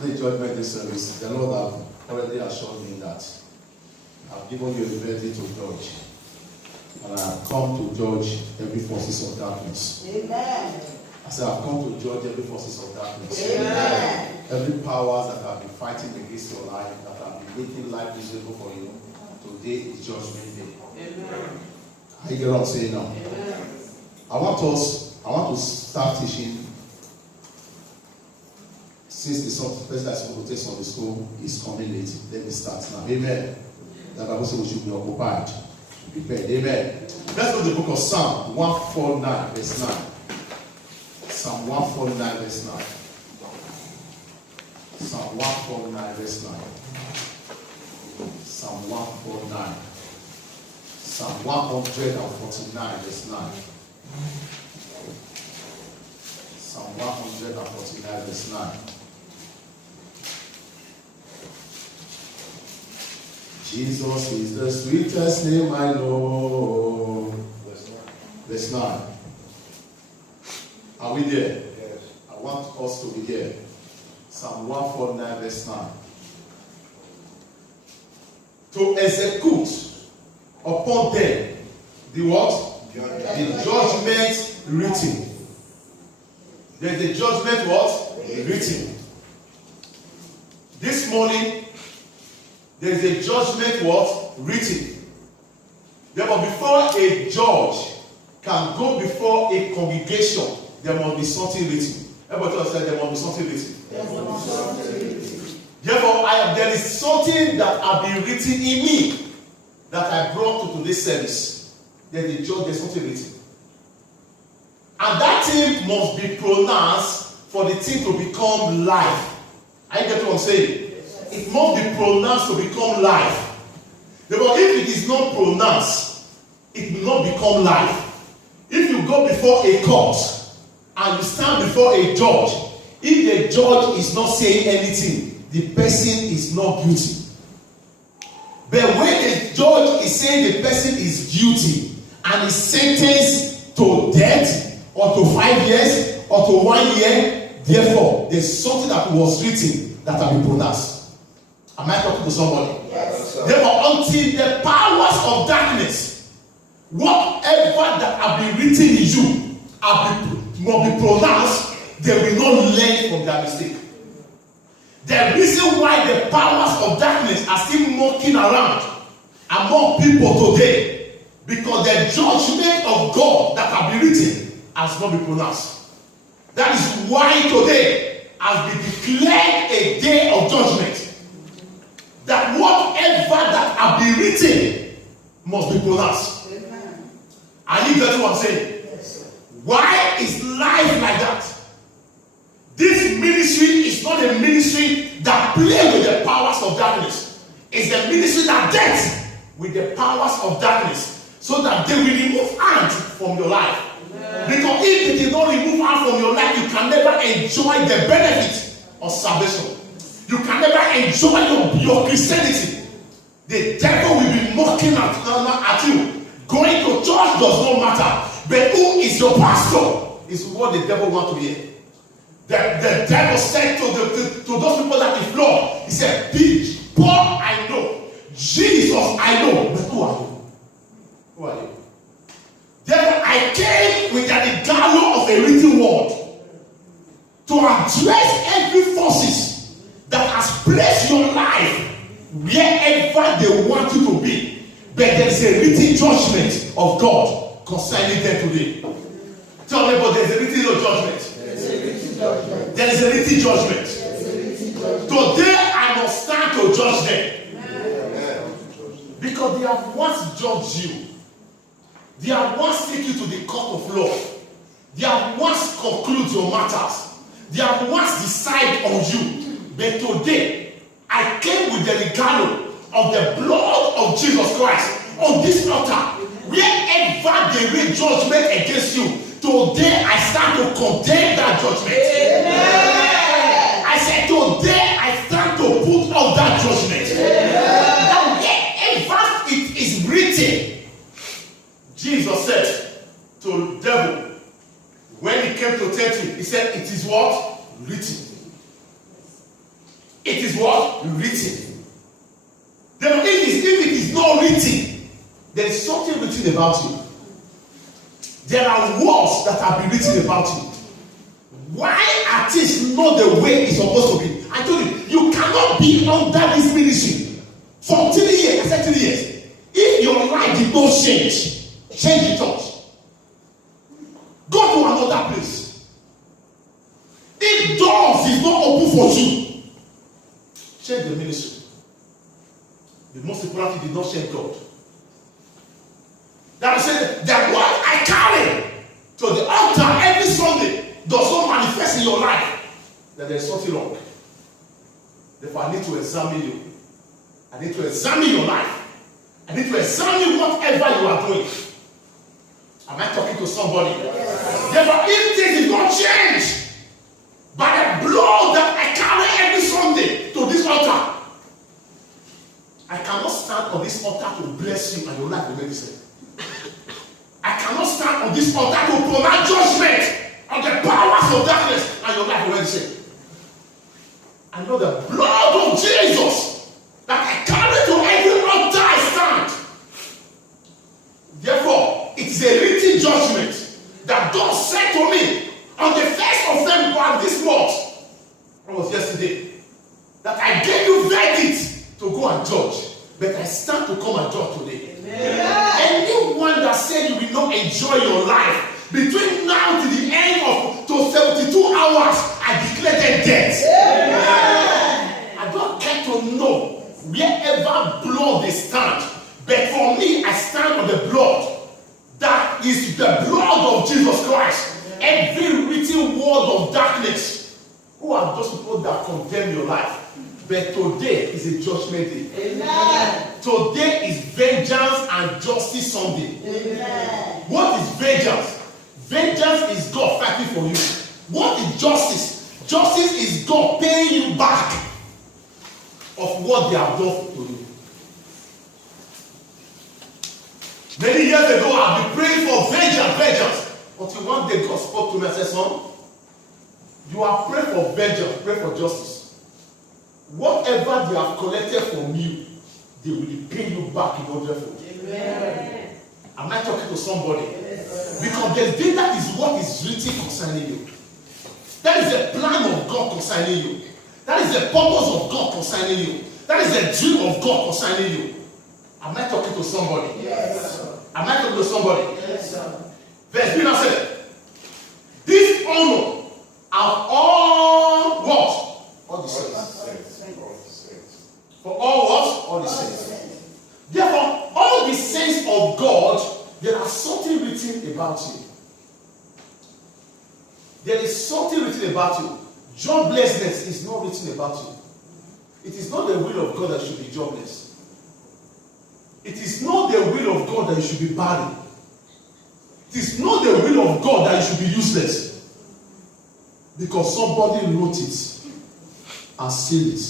the judgment this service, the Lord have already assured me that I've given you a verdict to judge. And I have come to judge every forces of darkness. Amen. I said, I've come to judge every forces of darkness. Amen. Every powers that have been fighting against your life, that have been making life miserable for you, today is judgment day. Amen. I hear what I'm saying now. Amen. I want to start teaching. Since the person that's supposed to take Sunday school is coming late, let me start now. Amen. That Bible says we should be occupied, prepared. Amen. Let's go to the book of Psalm 149, verse 9. Psalm 149, verse 9. Psalm 149, verse 9. Psalm 149. Psalm 149, verse 9. Psalm 149, verse 9. Jesus is the sweetest name I know. Verse 9. Are we there? Yes. I want us to be there. Psalm 149, verse 9. To execute upon them the what? The judgment written. There's the judgment what? Written. This morning, there's a judgment what? Written. Therefore, before a judge can go before a congregation, there must be something written. Everybody said there must be something written. Therefore, there is something that has been written in me that I brought to today's service. There's something written. And that thing must be pronounced for the thing to become life. Are you getting what I'm saying? It must be pronounced to become life. Because if it is not pronounced, it will not become life. If you go before a court and you stand before a judge, if the judge is not saying anything, the person is not guilty. But when the judge is saying the person is guilty and is sentenced to death or to 5 years or to 1 year, therefore there's something that was written that will be pronounced. Am I talking to somebody? Yes. Therefore, until the powers of darkness, whatever that have been written in you must be pronounced, they will not learn from their mistake. The reason why the powers of darkness are still mocking around among people today, because the judgment of God that have been written has not been pronounced. That is why today has been declared a day of judgment. That whatever that have been written must be pronounced. Amen. Are you getting what I'm saying? Yes. Why is life like that? This ministry is not a ministry that plays with the powers of darkness. It's a ministry that deals with the powers of darkness so that they will remove hand from your life. Amen. Because if they did not remove hand from your life, you can never enjoy the benefit of salvation. You can never enjoy your Christianity. The devil will be mocking at you. Going to church does not matter. But who is your pastor is what the devil wants to hear. The devil said to those people that he flawed, he said, bitch, Paul I know, Jesus I know, but who are you? Who are you? Therefore I came with the gallows of a written word to address every forces that has placed your life wherever they want you to be. But there is a written judgment of God concerning them today. Tell me, but there is a written judgment. There is a written judgment. Today I must stand to judge them. Because they have once judged you. They have once taken you to the court of law. They have once concluded your matters. They have once decided on you. But today, I came with the regalo of the blood of Jesus Christ on this altar. Wherever they read judgment against you, today I stand to condemn that judgment. Amen. I said, today I stand to put off that judgment. That wherever it is written, Jesus said to the devil, when he came to tempt him, he said, it is what? Written. not written. Then if it is not written, there is something written about you. There are words that have been written about you. Why are things not the way it's supposed to be? I told you, you cannot be under this ministry for 3 years. I said 3 years. If your life did not change the church. Go to another place. If doors is not open for you, change the ministry. The most important thing did not change God. That I said, that what I carry to the altar every Sunday does not manifest in your life, then there is something wrong. Therefore, I need to examine you. I need to examine your life. I need to examine whatever you are doing. Am I talking to somebody? Yes. Therefore, if things did not change by the blood that I carry every Sunday to this altar, I cannot stand on this altar to bless you and your life will remain the same. I cannot stand on this altar to pronounce judgment on the powers of darkness and your life will remain the same. I know the blood of Jesus that I carry to every altar I stand. Therefore, it is a written judgment that God said to me on the 1st of February this month, that was yesterday, that I gave you verdict to go and judge, but I stand to come and judge today. Amen. Anyone that said you will not enjoy your life between now to the end of 72 hours, I declare them dead. Amen. I don't care to know wherever blood they stand, but for me, I stand on the blood. That is the blood of Jesus Christ. Every written word of darkness, who are those people that condemn your life? But today is a judgment day. Amen. Today is vengeance and justice Sunday. Amen. What is vengeance? Vengeance is God fighting for you. What is justice? Justice is God paying you back of what they have done to you. Many years ago, I've been praying for vengeance. Until one day God spoke to me and said, son, you are praying for vengeance, pray for justice. Whatever they have collected from you, they will pay you back in hundredfold. Amen. Am I talking to somebody? Yes. Because that is what is written concerning you. That is the plan of God concerning you. That is the purpose of God concerning you. That is the dream of God concerning you. Am I talking to somebody? Yes. Am I talking to somebody? Yes, sir. Verse 3 now said, this honor are all what? All the saints. For all what? All the saints. Therefore, all the saints of God, there is something written about you. There is something written about you. Joblessness is not written about you. It is not the will of God that you should be jobless. It is not the will of God that you should be barren. It is not the will of God that you should be useless. Because somebody wrote it and sealed it.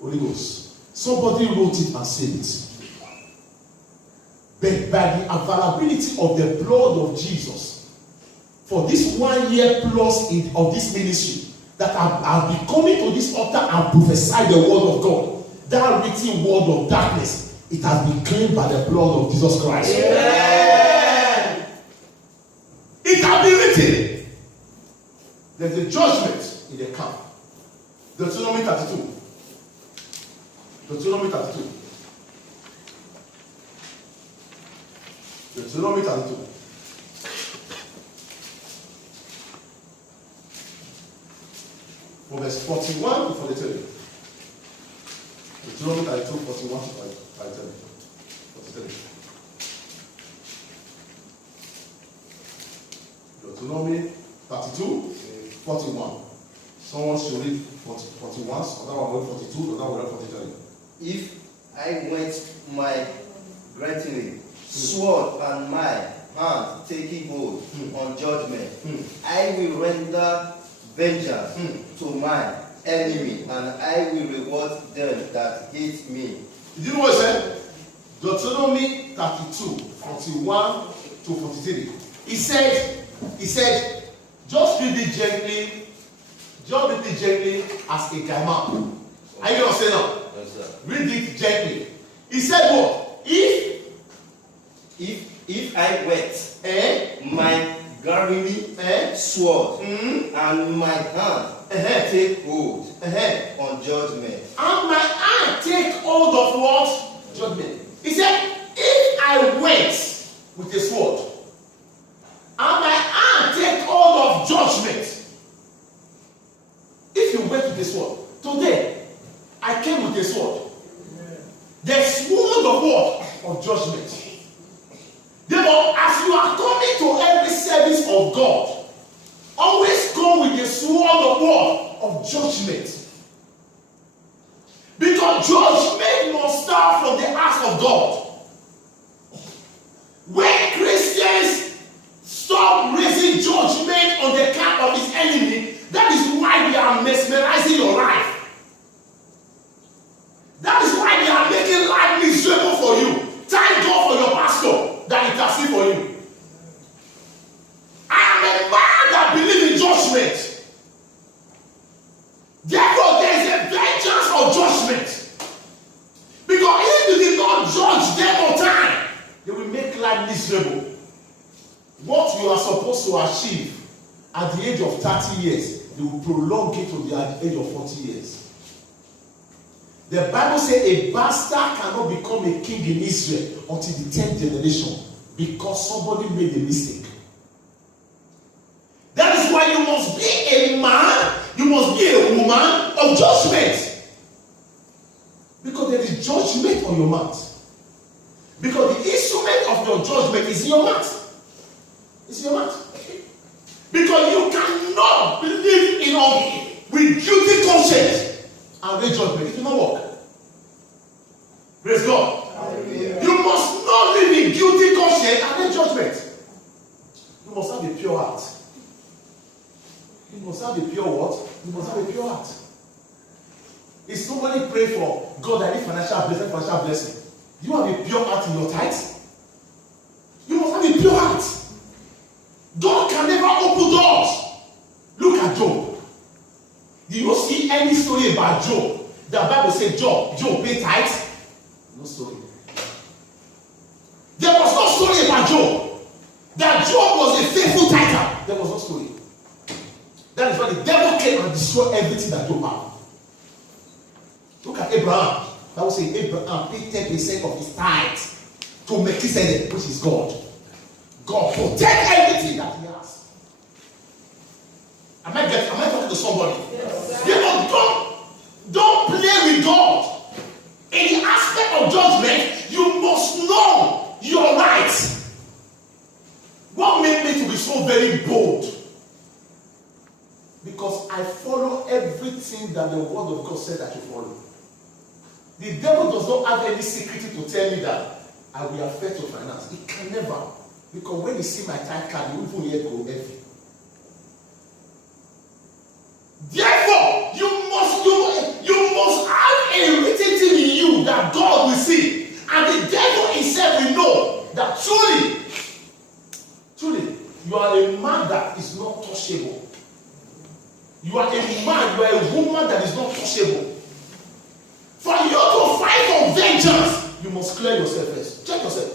Holy Ghost. Somebody wrote it and sealed it. But by the availability of the blood of Jesus, for this 1 year plus of this ministry, that I've been coming to this altar and prophesied the word of God, that written word of darkness, it has been claimed by the blood of Jesus Christ. Amen. It has been written. There's a judgment in the camp. Deuteronomy 32. Deuteronomy 32. Deuteronomy 32. From verse 41 to 43. Deuteronomy 32, 41 to 43. Deuteronomy 32, 41. Someone should read 41, another one read 42, another one read 43. If I went my greatly, sword and my hand taking hold on judgment, I will render vengeance to my enemy, and I will reward them that hate me. Did you know what it said? Deuteronomy 32, 41 to 43. He said, just read it gently as a gaimon. Are you going to say no? Yes, sir. Read it gently. He said what? If I wet my gardening sword and my hand take hold on judgment. And my hand take hold of what? Judgment. He said, if I wet with a sword and my hand take hold of judgment. If you wet with a sword, today I came with a sword. The sword of what? Of judgment. Therefore, as you are coming to every service of God, always come with the sword of what? Of judgment. Because judgment must start from the house of God. When Christians stop raising judgment on the camp of his enemy, that is why they are mesmerizing your life. That is why they are making life miserable for you. Thank God for your pastor that intercedes for you. I am a man that believes in judgment. Therefore, there is a vengeance of judgment. Because if you did not judge them on time, they will make life miserable. What you are supposed to achieve at the age of 30 years, they will prolong it to the age of 40 years. The Bible says a bastard cannot become a king in Israel until the 10th generation because somebody made a mistake. That is why you must be a man, you must be a woman of judgment. Because there is judgment on your mouth. Because the instrument of your judgment is in your mouth. It's in your mouth. Because you cannot believe in all with guilty conscience and raise judgment. It will not work. Praise God. Hallelujah. You must not live in guilty conscience and raise judgment. You must have a pure heart. You must have a pure what? You must have a pure heart. If somebody pray for God, I need financial blessing. Do you have a pure heart in your tithes? You must have a pure heart. God can never open doors. Look at Job. Do you see any story about Job? The Bible said Job paid tithes. No story. There was no story about Job. That Job was a faithful tither. There was no story. That is why the devil came and destroyed everything that Job had. Look at Abraham. That will say Abraham paid 10% of his tithes to Melchizedek, which is God. God protect everything that he has. Am I talking to somebody? Yes. Don't play with God. In the aspect of judgment, you must know your rights. What made me to be so very bold? Because I follow everything that the word of God said I should follow. The devil does not have any secret to tell me that I will affect your finance. It can never. Because when you see my tithe card, you won't even go heavy. Therefore, you must have a written thing in you that God will see. And the devil himself will know that truly, you are a man that is not touchable. You are a man, you are a woman that is not touchable. For you to fight for vengeance, you must clear yourself first. Check yourself.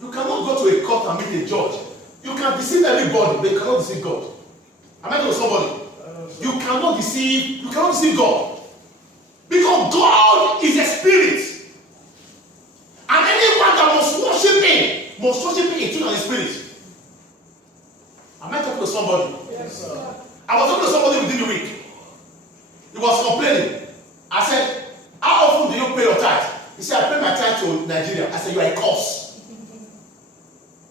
You cannot go to a court and meet a judge. You can deceive everybody, but you cannot deceive God. Am I talking to somebody? You cannot deceive God. Because God is a spirit. And anyone that must worship him in truth and in spirit. Am I talking to somebody? Yes, sir. I was talking to somebody within the week. He was complaining. I said, how often do you pay your tithe? He said, I pay my tithe to Nigeria. I said, you are a curse.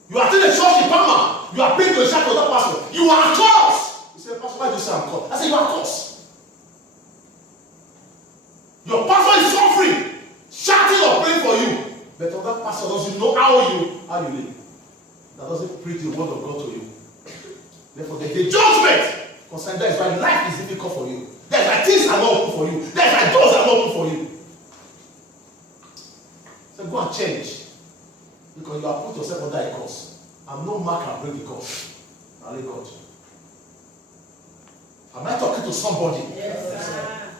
You attend a church in Panama. You are paying to a church to that pastor. You are a curse. He said, Pastor, why do you say I'm cursed? I said, you are a curse. Your pastor is suffering, shouting or praying for you. But other pastor doesn't know how you live. That doesn't preach the word of God to you. Therefore, there's a judgment. Concerning that is why life is difficult for you. That's why things are not open for you. That's why doors are not open for you. So go and change. Because you have put yourself under a curse. And no man can break the curse. Only God. Am I talking to somebody? Yes, sir.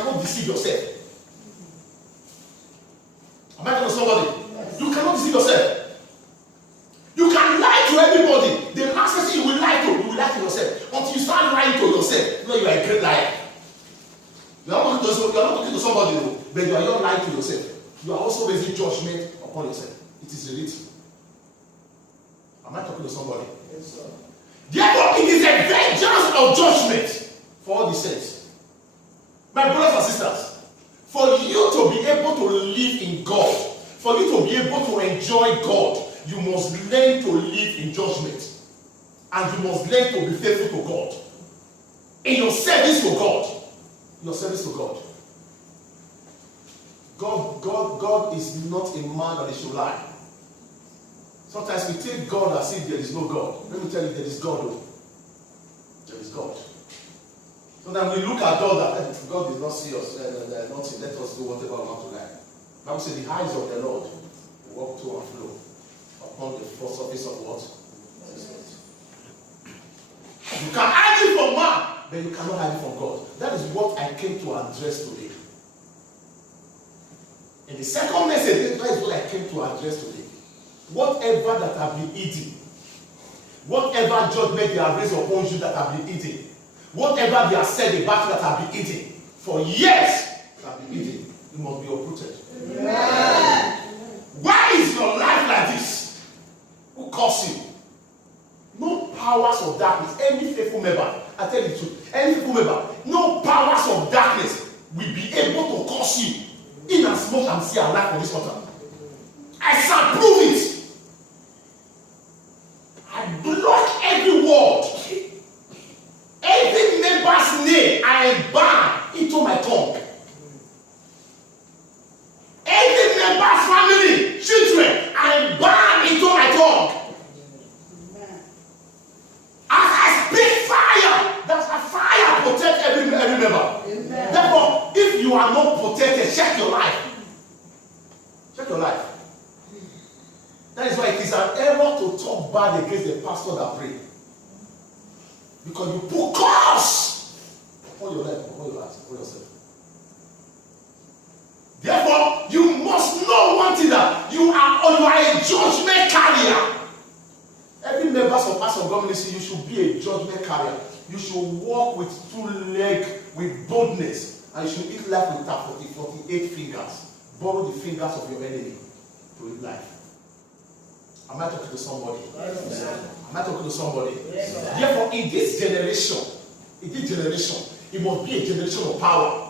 cannot deceive yourself. Am I talking to somebody? You cannot deceive yourself. You can lie to everybody. The last person you will lie to yourself. Until you start lying to yourself, you know you are a great liar. You are not talking to somebody, but you are not lying to yourself. You are also raising judgment upon yourself. It is written. Am I talking to somebody? Yes, sir. Therefore, it is a vengeance of judgment for all the saints. My brothers and sisters, for you to be able to live in God, for you to be able to enjoy God, you must learn to live in judgment. And you must learn to be faithful to God. In your service to God. Your service to God. God is not a man that he should lie. Sometimes we take God as if there is no God. Let me tell you, there is God. Though. There is God. Sometimes we look at God that God is not serious. Nothing. Let us do whatever we want to like. The Bible says the eyes of the Lord walk to and fro upon the surface of what? You can hide it from man, but you cannot hide it from God. That is what I came to address today. In the second message, that is what I came to address today. Whatever that have been eaten, whatever judgment they have raised upon you that have been eaten, whatever they have said about you that have been eaten, for years have been eaten, you must be uprooted. Amen. Why is your life like this? Who caused you? No powers of darkness, any faithful member, I tell you the truth, any faithful member, no powers of darkness will be able to cause you in as much as you are alive on this altar. I shall prove it. I block every word, every member's name I ban into my tongue. Every member's family, children, I ban into my tongue. As I speak fire, that's a fire protect every member. Amen. Therefore, if you are not protected, check your life. Check your life. That is why it is an error to talk bad against the pastor that pray. Because you put curse upon your life, upon your life, upon yourself. Therefore, you must know one thing, that you are a judgment carrier. Every member of Pastor God Ministry, you should be a judgment carrier. You should walk with 2 legs with boldness, and you should eat life with 48 fingers. Borrow the fingers of your enemy to eat life. Am I talking to somebody? Yes, am I talking to somebody? Yes, therefore, in this generation, it must be a generation of power.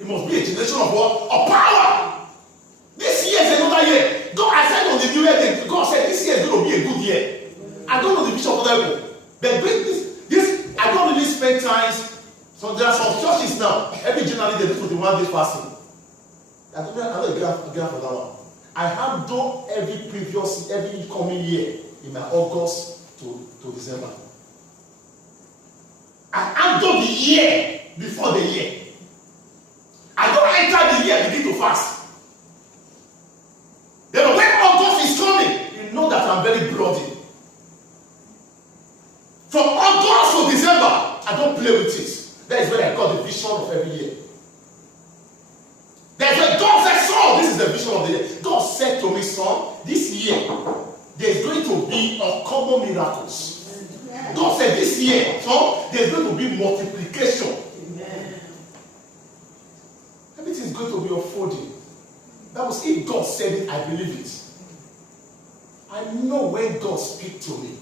It must be a generation of what? Of power. This year is another year. God, I said on the new year, God said this year is going to be a good year. I don't know the vision of the level, but this I don't really spend time. So there are some churches now. Every January they do 21 days fasting. I don't know a graph for that one. I have done every coming year in my August to December. I have done the year before the year. I don't enter the year begin to fast. Then when August is coming, you know that I'm very bloody. From August to December, I don't play with it. That is when I got the vision of every year. That's when God said, son, this is the vision of the year. God said to me, son, this year, there's going to be uncommon miracles. God said this year, son, there's going to be multiplication. Everything is going to be unfolding. That was if God said it, I believe it. I know when God speaks to me.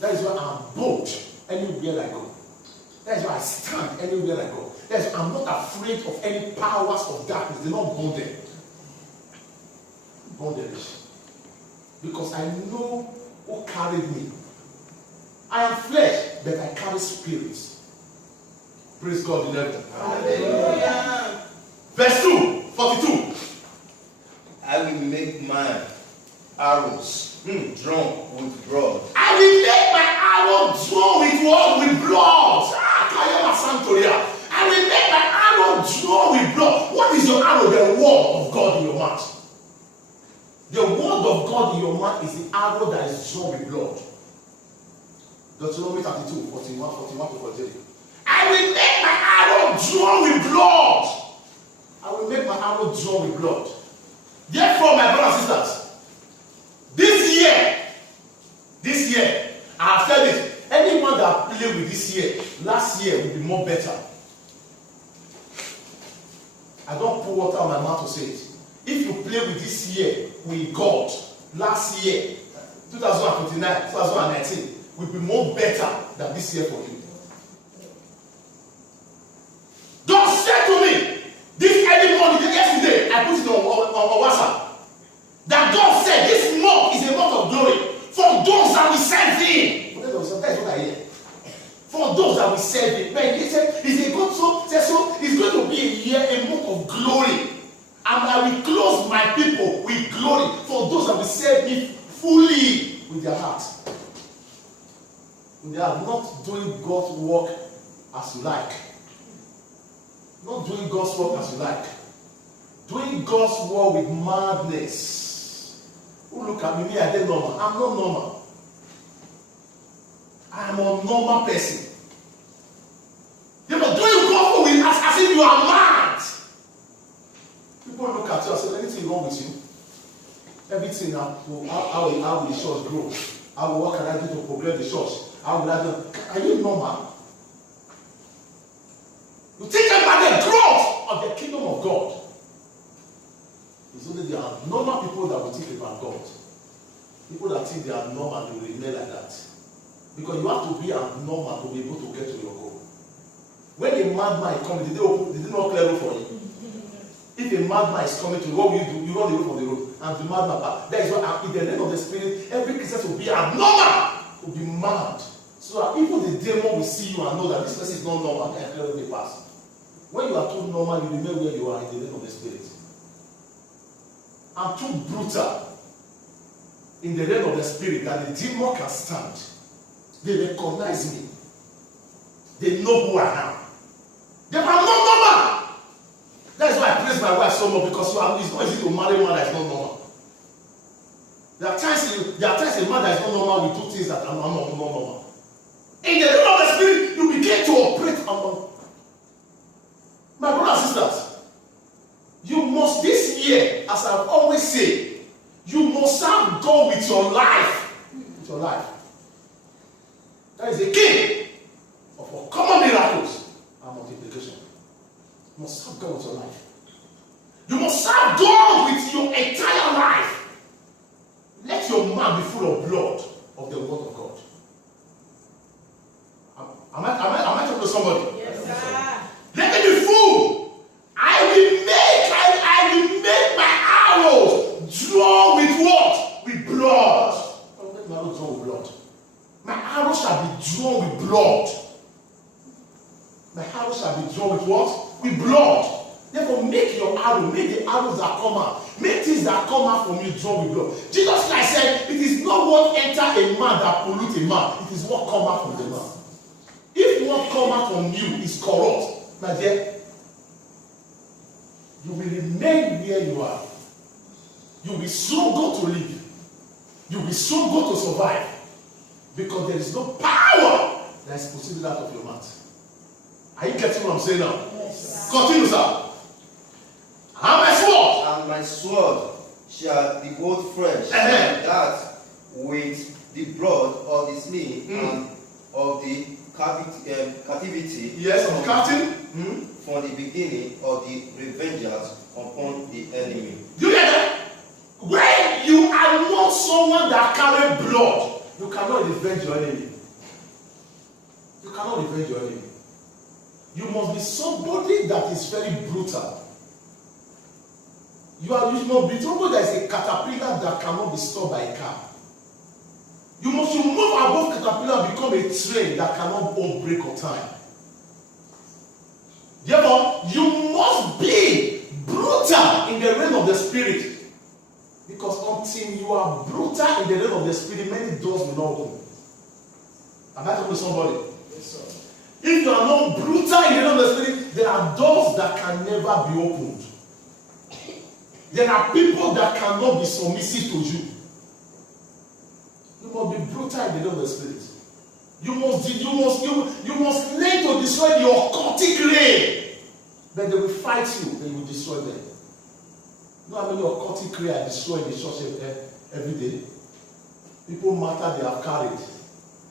That is why I'm bold anywhere I go. That is why I stand anywhere I go. That is why I'm not afraid of any powers of darkness. They're not bonded. Bondage. Because I know who carried me. I am flesh, but I carry spirits. Praise God in heaven. Hallelujah. Verse 2, 42. I will make my arrows drawn with blood. I will make my arrow drawn with what? With blood. I will make my arrow drawn with blood. What is your arrow? The word of God in your mouth. The word of God in your mouth is the arrow that is drawn with blood. Deuteronomy 32, 41 to 43. I will make my arrow drawn with blood. I will make my arrow drawn with blood. Therefore, my brothers and sisters, this year, I have said it. Anyone that played with this year, last year will be more better. I don't pour water on my mouth to say it. If you play with this year with God, last year, 2029, 2019, will be more better than this year for you. God said to me, this early morning, yesterday, I put it on WhatsApp, that God said this month is a month of glory for those that will serve Him. That's what I hear. For those that will serve Him. But He said, it's going to be a year, a month of glory. And I will close my people with glory for those that will serve Me fully with their heart. They are not doing God's work as you like. Not doing God's work as you like. Doing God's work with madness. Who look at me, I don't normal. I'm not normal. I'm a normal person. You know, doing God's work as if you are mad. People look at you and say, anything wrong with you? Everything now, how will the church grow? What can I do to progress the church? How will I do? Are you normal? You think about the growth of the kingdom of God. It's only the normal people that will think about God. People that think they are normal, they will remain like that. Because you have to be abnormal to be able to get to your goal. When a madman is coming, did they not clear road for you? If a madman is coming to you, what will you do? You run away from the road. And the madman, that is why in the name of the Spirit, every Christian will be abnormal, will be mad. So that even the demon will see you and know that this person is not normal, and clear the path. When you are too normal, you remain where you are in the name of the Spirit. I'm too brutal in the realm of the Spirit that the demon can stand. They recognize me. They know who I am. They are not normal. That's why I praise my wife so much, because it's not easy to marry a man that is not normal. There are times a man that is not normal will do things that are not normal. In the realm of the Spirit, you begin to operate among. My brothers and sisters, you must this year, as I've always said, you must serve God with your life. With your life. That is the key of common miracles and multiplication. You must serve God with your life. You must serve God with your entire life. Let your mouth be full of blood of the word of God. Am I talking to somebody? Yes, sir. Let me be full. I will make my arrows draw with what? With blood. I will make my arrows draw with blood. My arrows shall be drawn with blood. My arrows shall be drawn with what? With blood. Therefore, make your arrow, make the arrows that come out, make things that come out from you draw with blood. Jesus Christ said, it is not what enter a man that pollute a man, it is what come out from the man. If what come out from you is corrupt, my dear, you will remain where you are. You will soon go to live. You will soon go to survive. Because there is no power that is proceeding out of your mouth. Are you getting what I'm saying now? Yes, sir. Continue, sir. And my sword shall be both fresh, and that with the blood of the slain and of the captivity. Yes, of the captain. From the beginning of the revengers upon the enemy. Do you get that? When you are not someone that carry blood, you cannot revenge your enemy. You cannot revenge your enemy. You must be somebody that is very brutal. You must be somebody that is a caterpillar that cannot be stopped by a car. You must move above caterpillar and become a train that cannot break on time. Therefore, you must be brutal in the realm of the Spirit. Because until you are brutal in the realm of the Spirit, many doors will not open. Am I talking to somebody? Yes, sir. If you are not brutal in the realm of the Spirit, there are doors that can never be opened. There are people that cannot be submissive to you. You must be brutal in the realm of the Spirit. You must learn to destroy the occultic ray. Then they will fight you, then you will destroy them. You know how many occultic ray are destroyed in the church every day? People matter they have carried.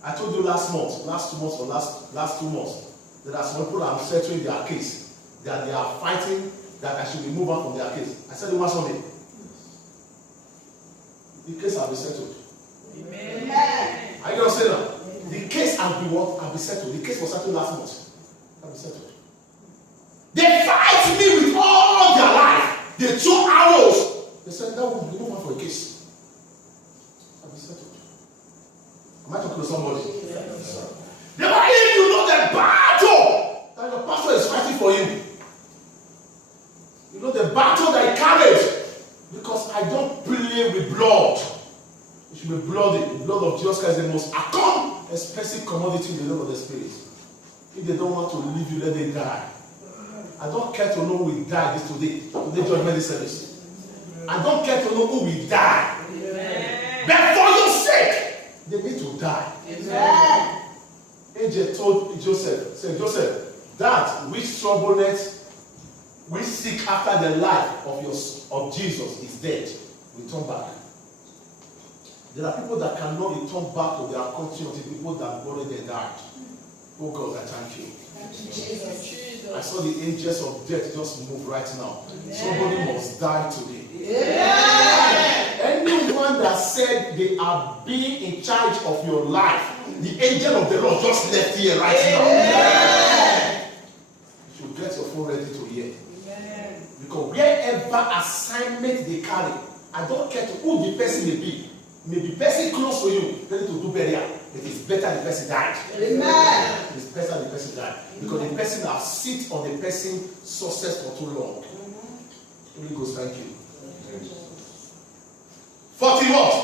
I told you last 2 months or last 2 months, that as some people are settling their case, that they are fighting that I should be moved on from their case. I said it was Sunday. The case has been settled. Amen. Are you going to say that? The case has been what? Has been settled. The case was settled last month. Has been settled. They fight me with all their life. They throw arrows. They said that won't be moved on for a case. Has been settled. Am I talking to somebody? Yes. Never if you know the battle that your pastor is fighting for you. You know the battle that he carries. Because I don't play with blood. It should be bloody. The blood of Jesus Christ is the most expensive commodity in the love of the Spirit. If they don't want to leave you, let them die. I don't care to know who will die today judgment service. I don't care to know who will die. But for your sake, they need to die. Amen. Angel told Joseph, said, Joseph, that which troubleth, which seek after the life of Jesus is dead. We turn back. There are people that cannot return back to their country until people that already died. Oh God, I thank you. Jesus. I saw the angels of death just move right now. Yeah. Somebody must die today. Yeah. Anyone that said they are being in charge of your life, the angel of the Lord just left here right now. Yeah. You should get your phone ready to hear. Yeah. Because wherever assignment they carry, I don't care to who the person may be. Maybe the person close to you, ready to do burial. It is better the person died. Amen. It is better the person died. Because the person has sit on the person's success for too long. Holy Ghost, thank you. 40 what?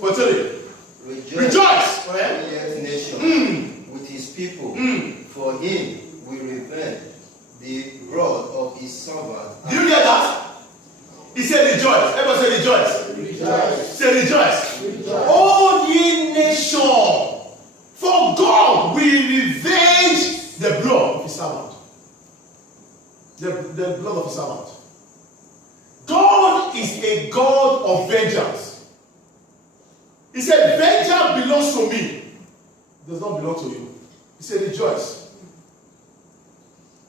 40. Rejoice. Nation with his people. For him will revenge the wrath of his servant. Do you get that? He said rejoice. Everybody say rejoice. Rejoice. Say rejoice. Rejoice. O ye nation, for God will revenge the blood of his servant. The blood of his servant. God is a God of vengeance. He said, vengeance belongs to me. It does not belong to you. He said, rejoice.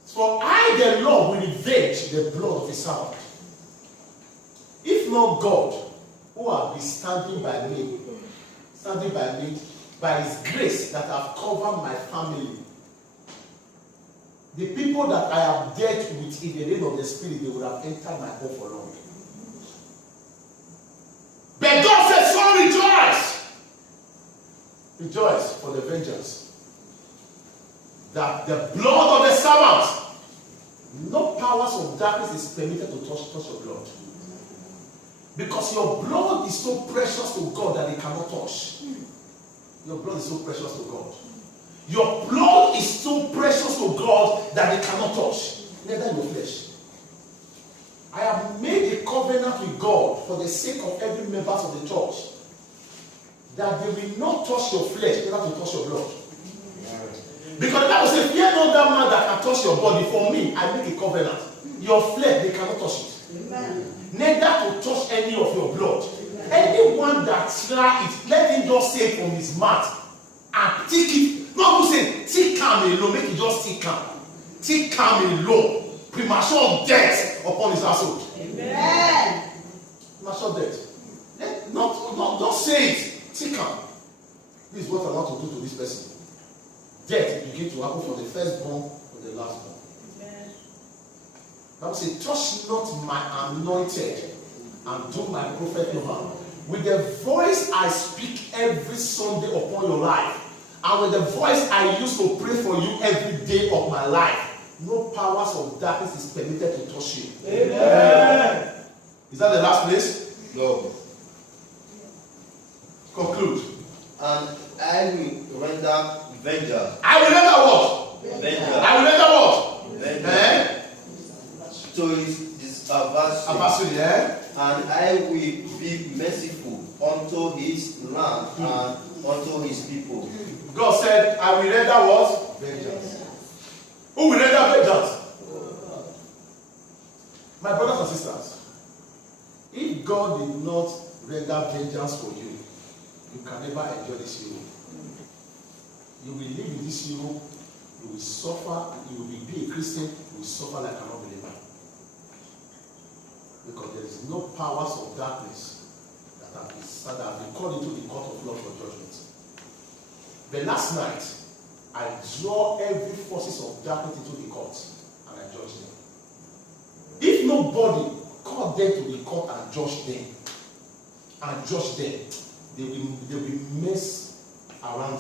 For I, the Lord, will revenge the blood of his servant. If not God, who have been standing by me, by his grace that have covered my family, the people that I have dealt with in the name of the Spirit, they would have entered my home for long. But God said, so rejoice. Rejoice for the vengeance. That the blood of the servant, no powers of darkness is permitted to touch your blood. Because your blood is so precious to God that it cannot touch. Your blood is so precious to God. Your blood is so precious to God that it cannot touch. Neither your flesh. I have made a covenant with God for the sake of every member of the church that they will not touch your flesh, neither to touch your blood. Because the Bible says, fear not that man that can touch your body. For me, I make a covenant. Your flesh, they cannot touch it. Amen. Neither to touch any of your blood. Amen. Anyone that try it, let him just say it from his mouth and take it. Not to say, take calm alone, make it just take calm. Take calm alone. Premature death upon his household. Amen. Premature death. Don't say it. Take calm. This is what I want to do to this person. Death begin to happen for the firstborn or the lastborn. Bible says, touch not my anointed and do my prophet no harm. With the voice I speak every Sunday upon your life, and with the voice I use to pray for you every day of my life, no powers of darkness is permitted to touch you. Amen. Is that the last place? No. Conclude. And I will render vengeance. I will render what? Vengeance. I will render what? Vengeance. To his adversary, and I will be merciful unto his land and unto his people. God said, I will render what? Vengeance. Who will render vengeance? My brothers and sisters, if God did not render vengeance for you, you can never enjoy this Europe. You will live in this Europe, you will suffer, you will be a Christian, you will suffer like an unbeliever. Because there is no powers of darkness that have been called into the court of law for judgment. But last night, I draw every forces of darkness into the court and I judge them. If nobody called them to the court and judge them, they will mess around